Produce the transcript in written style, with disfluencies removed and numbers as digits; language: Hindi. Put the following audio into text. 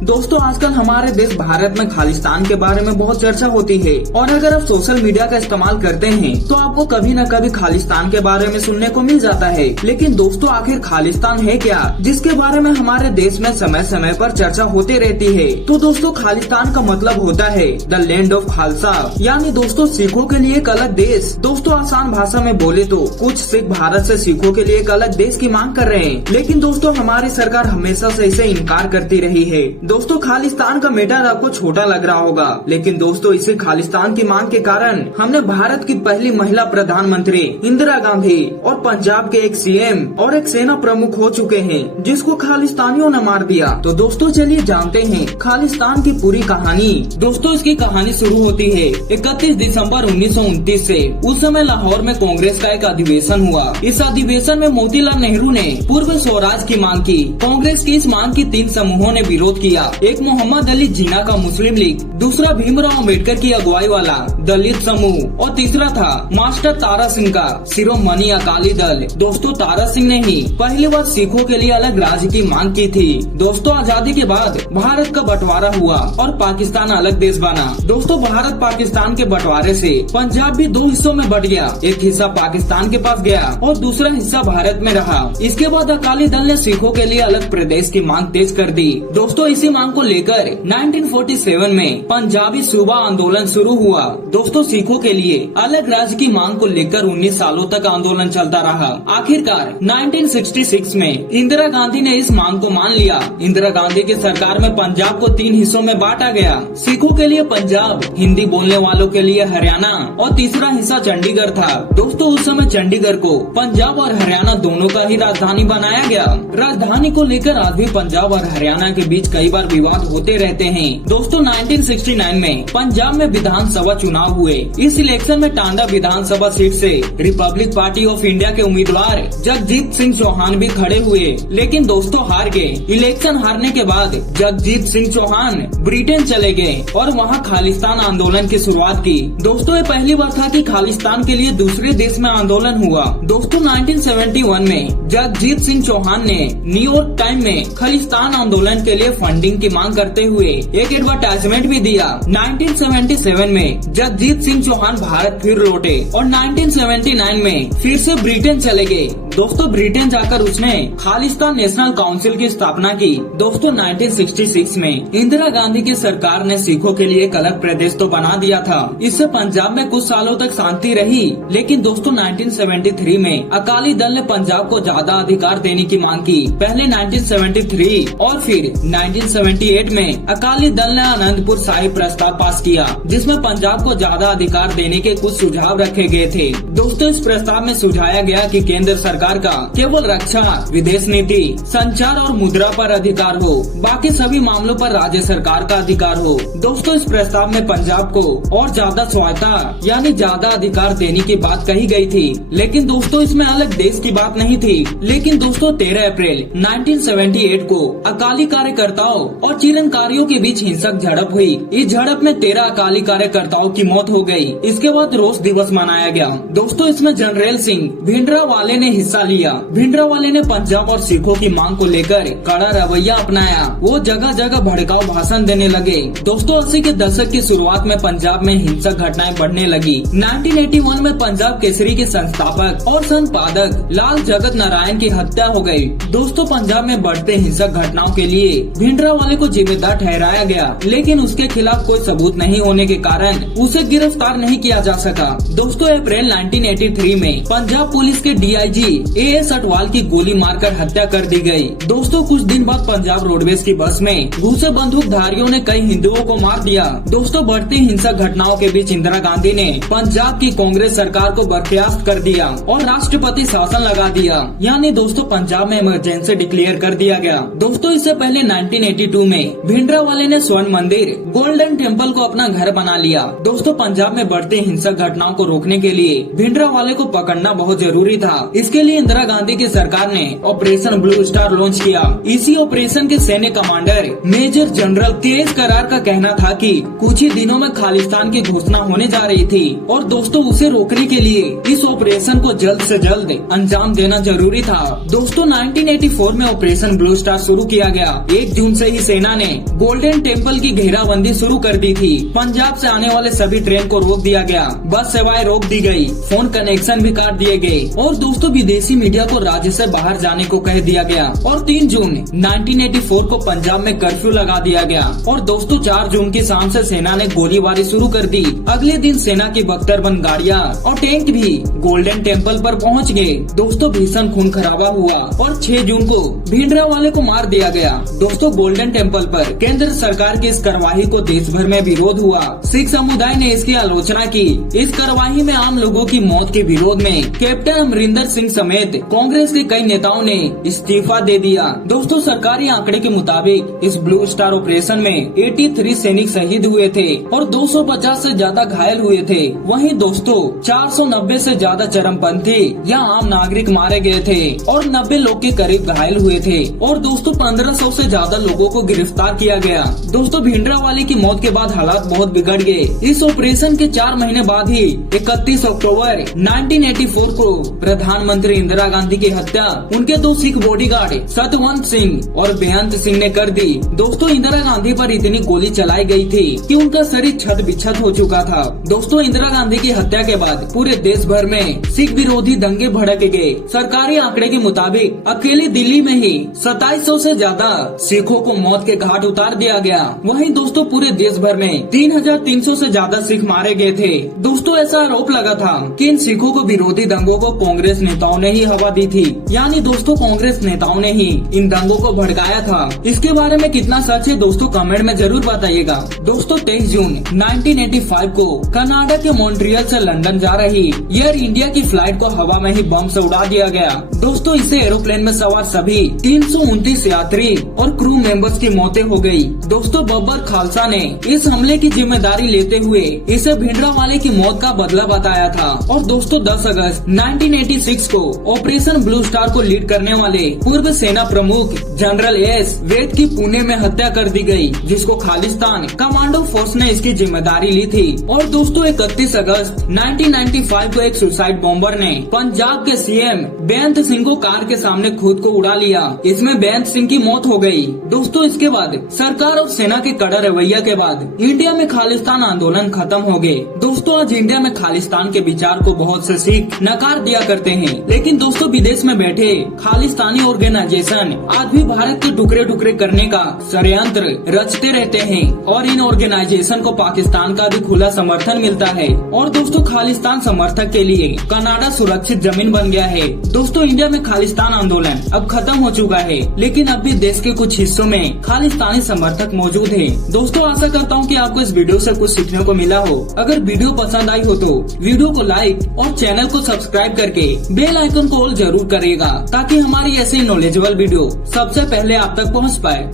दोस्तों आजकल हमारे देश भारत में खालिस्तान के बारे में बहुत चर्चा होती है और अगर आप सोशल मीडिया का इस्तेमाल करते हैं तो आपको कभी न कभी खालिस्तान के बारे में सुनने को मिल जाता है। लेकिन दोस्तों आखिर खालिस्तान है क्या, जिसके बारे में हमारे देश में समय समय पर चर्चा होती रहती है। तो दोस्तों खालिस्तान का मतलब होता है द लैंड ऑफ खालसा, यानी दोस्तों सिखों के लिए एक अलग देश। दोस्तों आसान भाषा में बोले तो कुछ सिख भारत से सिखों के लिए एक अलग देश की मांग कर रहे हैं, लेकिन दोस्तों हमारी सरकार हमेशा से इसे इनकार करती रही है। दोस्तों खालिस्तान का मैटर आपको छोटा लग रहा होगा, लेकिन दोस्तों इसी खालिस्तान की मांग के कारण हमने भारत की पहली महिला प्रधानमंत्री इंदिरा गांधी और पंजाब के एक सीएम और एक सेना प्रमुख हो चुके हैं, जिसको खालिस्तानियों ने मार दिया। तो दोस्तों चलिए जानते हैं खालिस्तान की पूरी कहानी। दोस्तों इसकी कहानी शुरू होती है 31 दिसंबर 1929 से। उस समय लाहौर में कांग्रेस का एक अधिवेशन हुआ। इस अधिवेशन में मोतीलाल नेहरू ने पूर्व स्वराज की मांग की। कांग्रेस की इस मांग की 3 समूहों ने विरोध किया। एक मोहम्मद अली जिन्ना का मुस्लिम लीग, दूसरा भीमराव अम्बेडकर की अगुवाई वाला दलित समूह और तीसरा था मास्टर तारा सिंह का शिरोमणि अकाली दल। दोस्तों तारा सिंह ने ही पहली बार सिखों के लिए अलग राज्य की मांग की थी। दोस्तों आजादी के बाद भारत का बंटवारा हुआ और पाकिस्तान अलग देश बना। दोस्तों भारत पाकिस्तान के बंटवारे से पंजाब भी 2 हिस्सों में बट गया। एक हिस्सा पाकिस्तान के पास गया और दूसरा हिस्सा भारत में रहा। इसके बाद अकाली दल ने सिखों के लिए अलग प्रदेश की मांग तेज कर दी। दोस्तों इसी मांग को लेकर 1947 में पंजाबी सूबा आंदोलन शुरू हुआ। दोस्तों सिखों के लिए अलग राज्य की मांग को लेकर 19 सालों तक आंदोलन चलता रहा। आखिरकार 1966 में इंदिरा गांधी ने इस मांग को मान लिया। इंदिरा गांधी की सरकार में पंजाब को 3 हिस्सों में बांटा गया। सिखों के लिए पंजाब, हिंदी बोलने वालों के लिए हरियाणा और तीसरा हिस्सा चंडीगढ़ था। दोस्तों उस समय चंडीगढ़ को पंजाब और हरियाणा दोनों का ही राजधानी बनाया गया। राजधानी को लेकर आज भी पंजाब और हरियाणा के बीच कई बार विवाद होते रहते हैं। दोस्तों 1969 में पंजाब में विधानसभा चुनाव हुए। इस इलेक्शन में टांडा विधानसभा सीट से रिपब्लिक पार्टी ऑफ इंडिया के उम्मीदवार जगजीत सिंह चौहान भी खड़े हुए, लेकिन दोस्तों हार गए। इलेक्शन हारने के बाद जगजीत सिंह चौहान ब्रिटेन चले गए और वहाँ खालिस्तान आंदोलन की शुरुआत की। दोस्तों ये पहली बार था कि खालिस्तान के लिए दूसरे देश में आंदोलन हुआ। दोस्तों 1971 में जगजीत सिंह चौहान ने न्यूयॉर्क टाइम में खालिस्तान आंदोलन के लिए फंडिंग की मांग करते हुए एक एडवर्टाइजमेंट भी दिया। 1977 में जगजीत सिंह चौहान भारत फिर लौटे और 1979 में फिर से ब्रिटेन चले गए। दोस्तों ब्रिटेन जाकर उसने खालिस्तान नेशनल काउंसिल की स्थापना की। दोस्तों 1966 में इंदिरा गांधी की सरकार ने सिखों के लिए एक अलग प्रदेश तो बना दिया था। इससे पंजाब में कुछ सालों तक शांति रही, लेकिन दोस्तों 1973 में अकाली दल ने पंजाब को ज्यादा अधिकार देने की मांग की। पहले 1973 और फिर 1978 में अकाली दल ने आनंदपुर साहिब प्रस्ताव पास किया, जिसमें पंजाब को ज्यादा अधिकार देने के कुछ सुझाव रखे गए थे। दोस्तों इस प्रस्ताव में सुझाया गया कि केंद्र सरकार का केवल रक्षा, विदेश नीति, संचार और मुद्रा पर अधिकार हो, बाकी सभी मामलों पर राज्य सरकार का अधिकार हो। दोस्तों इस प्रस्ताव में पंजाब को और ज्यादा स्वायत्ता यानी ज्यादा अधिकार देने की बात कही गई थी, लेकिन दोस्तों इसमें अलग देश की बात नहीं थी। लेकिन दोस्तों 13 अप्रैल 1978 को अकाली कार्यकर्ताओं और चिरंकारियों के बीच हिंसक झड़प हुई। इस झड़प में 13 अकाली कार्यकर्ताओं की मौत हो गई। इसके बाद रोष दिवस मनाया गया। दोस्तों इसमें जनरल सिंह भिंडरावाले ने हिस्सा लिया। भिंडरावाले ने पंजाब और सिखों की मांग को लेकर कड़ा रवैया अपनाया। वो जगह जगह भड़काऊ भाषण देने लगे। दोस्तों 80 के दशक की शुरुआत में पंजाब में हिंसक घटनाएं बढ़ने लगी। 1981 में पंजाब केसरी के संस्थापक और संपादक लाल जगत नारायण की हत्या हो गई। दोस्तों पंजाब में बढ़ते हिंसक घटनाओं के लिए भिंडरावाले को जिम्मेदार ठहराया गया, लेकिन उसके खिलाफ कोई सबूत नहीं होने के कारण उसे गिरफ्तार नहीं किया जा सका। दोस्तों अप्रैल 1983 में पंजाब पुलिस के डीआईजी एएस अटवाल की गोली मारकर हत्या कर दी गई। दोस्तों कुछ दिन बाद पंजाब रोडवेज की बस में घुसे बंदूकधारियों ने कई हिंदुओं को मार दिया। दोस्तों बढ़ती हिंसक घटनाओं के बीच इंदिरा गांधी ने पंजाब की कांग्रेस सरकार को बर्खास्त कर दिया और राष्ट्रपति शासन लगा दिया, यानी दोस्तों पंजाब में इमरजेंसी डिक्लेयर कर दिया गया। दोस्तों इससे पहले 1982 में भिंडरावाले ने स्वर्ण मंदिर गोल्डन टेम्पल को अपना घर बना लिया। दोस्तों पंजाब में बढ़ती हिंसक घटनाओं को रोकने के लिए भिंडरावाले को पकड़ना बहुत जरूरी था। इसके लिए लिए इंदिरा गांधी की सरकार ने ऑपरेशन ब्लू स्टार लॉन्च किया। इसी ऑपरेशन के सैन्य कमांडर मेजर जनरल केएस करार का कहना था कि कुछ ही दिनों में खालिस्तान की घोषणा होने जा रही थी और दोस्तों उसे रोकने के लिए इस ऑपरेशन को जल्द से जल्द अंजाम देना जरूरी था। दोस्तों 1984 में ऑपरेशन ब्लू स्टार शुरू किया गया। 1 जून से ही सेना ने गोल्डन टेम्पल की घेराबंदी शुरू कर दी थी। पंजाब से आने वाले सभी ट्रेन को रोक दिया गया, बस सेवाएं रोक दी गई, फोन कनेक्शन भी काट दिए गए और दोस्तों विदेशी मीडिया को राज्य से बाहर जाने को कह दिया गया। और 3 जून 1984 को पंजाब में कर्फ्यू लगा दिया गया और दोस्तों 4 जून की शाम से सेना ने गोलीबारी शुरू कर दी। अगले दिन सेना की बख्तरबंद गाड़ियां और टैंक भी गोल्डन टेम्पल पर पहुंच गए। दोस्तों भीषण खून खराबा हुआ और 6 जून को भिंडरावाले को मार दिया गया। दोस्तों गोल्डन टेम्पल पर केंद्र सरकार की इस कार्रवाई को देश भर में विरोध हुआ। सिख समुदाय ने इसकी आलोचना की। इस कार्रवाई में आम लोगों की मौत के विरोध में कैप्टन अमरिंदर सिंह समेत कांग्रेस के कई नेताओं ने इस्तीफा दे दिया। दोस्तों सरकारी आंकड़े के मुताबिक इस ब्लू स्टार ऑपरेशन में 83 सैनिक शहीद हुए थे और 250 से ज्यादा घायल हुए थे। वहीं दोस्तों 490 से ज्यादा चरमपंथी या आम नागरिक मारे गए थे और 90 लोग के करीब घायल हुए थे और दोस्तों 1500 से ज्यादा लोगों को गिरफ्तार किया गया। दोस्तों भिंडरावाले की मौत के बाद हालात बहुत बिगड़ गए। इस ऑपरेशन के 4 महीने बाद ही 31 अक्टूबर 1984 को प्रधानमंत्री इंदिरा गांधी की हत्या उनके 2 सिख बॉडीगार्ड सतवंत सिंह और बेअंत सिंह ने कर दी। दोस्तों इंदिरा गांधी पर इतनी गोली चलाई गई थी कि उनका शरीर छत बिछत हो चुका था। दोस्तों इंदिरा गांधी की हत्या के बाद पूरे देश भर में सिख विरोधी दंगे भड़क गए। सरकारी आंकड़े के मुताबिक अकेले दिल्ली में ही 2700 से ज्यादा सिखों को मौत के घाट उतार दिया गया। वहीं दोस्तों पूरे देश भर में 3300 से ज्यादा सिख मारे गए थे। दोस्तों ऐसा आरोप लगा था कि इन सिखों को विरोधी दंगों को कांग्रेस नेताओं ने ही हवा दी थी, यानी दोस्तों कांग्रेस नेताओं ने ही इन दंगों को भड़काया था। इसके बारे में कितना सच है दोस्तों कमेंट में जरूर बताइएगा। दोस्तों 23 जून 1985 को कनाडा के मॉन्ट्रियल से लंदन जा रही एयर इंडिया की फ्लाइट को हवा में ही बम से उड़ा दिया गया। दोस्तों इसे एरोप्लेन में सवार सभी 329 यात्री और क्रू मेंबर्स की मौतें हो गई। दोस्तों बब्बर खालसा ने इस हमले की जिम्मेदारी लेते हुए इसे भिंडरावाले की मौत का बदला बताया था। और दोस्तों 10 अगस्त 1986 को ऑपरेशन ब्लू स्टार को लीड करने वाले पूर्व सेना प्रमुख जनरल एस वेद की पुणे में हत्या कर दी गई, जिसको खालिस्तान कमांडो फोर्स ने इसकी जिम्मेदारी ली थी। और दोस्तों 31 अगस्त 1995 को एक सुसाइड बॉम्बर ने पंजाब के सीएम बेअंत सिंह को कार के सामने खुद को उड़ा लिया। इसमें बेअंत सिंह की मौत हो गई। दोस्तों इसके बाद सरकार और सेना के कड़ा रवैया के बाद इंडिया में खालिस्तान आंदोलन खत्म हो गए। दोस्तों आज इंडिया में खालिस्तान के विचार को बहुत से सिख नकार दिया करते हैं, लेकिन दोस्तों विदेश में बैठे खालिस्तानी ऑर्गेनाइजेशन आज भी भारत के टुकड़े टुकड़े करने का षड्यंत्र रचते रहते हैं और इन ऑर्गेनाइजेशन को पाकिस्तान का भी खुला समर्थन मिलता है। और दोस्तों खालिस्तान समर्थक के लिए कनाडा सुरक्षित जमीन बन गया है। दोस्तों इंडिया में खालिस्तान आंदोलन अब खत्म हो चुका है, लेकिन अब भी देश के कुछ हिस्सों में खालिस्तानी समर्थक मौजूद हैं। दोस्तों आशा करता हूँ कि आपको इस वीडियो से कुछ सीखने को मिला हो। अगर वीडियो पसंद आई हो तो वीडियो को लाइक और चैनल को सब्सक्राइब करके बेल आइकन को ऑल जरूर करिएगा, ताकि हमारी ऐसी नॉलेजेबल वीडियो सबसे पहले आप तक पहुँच पाए।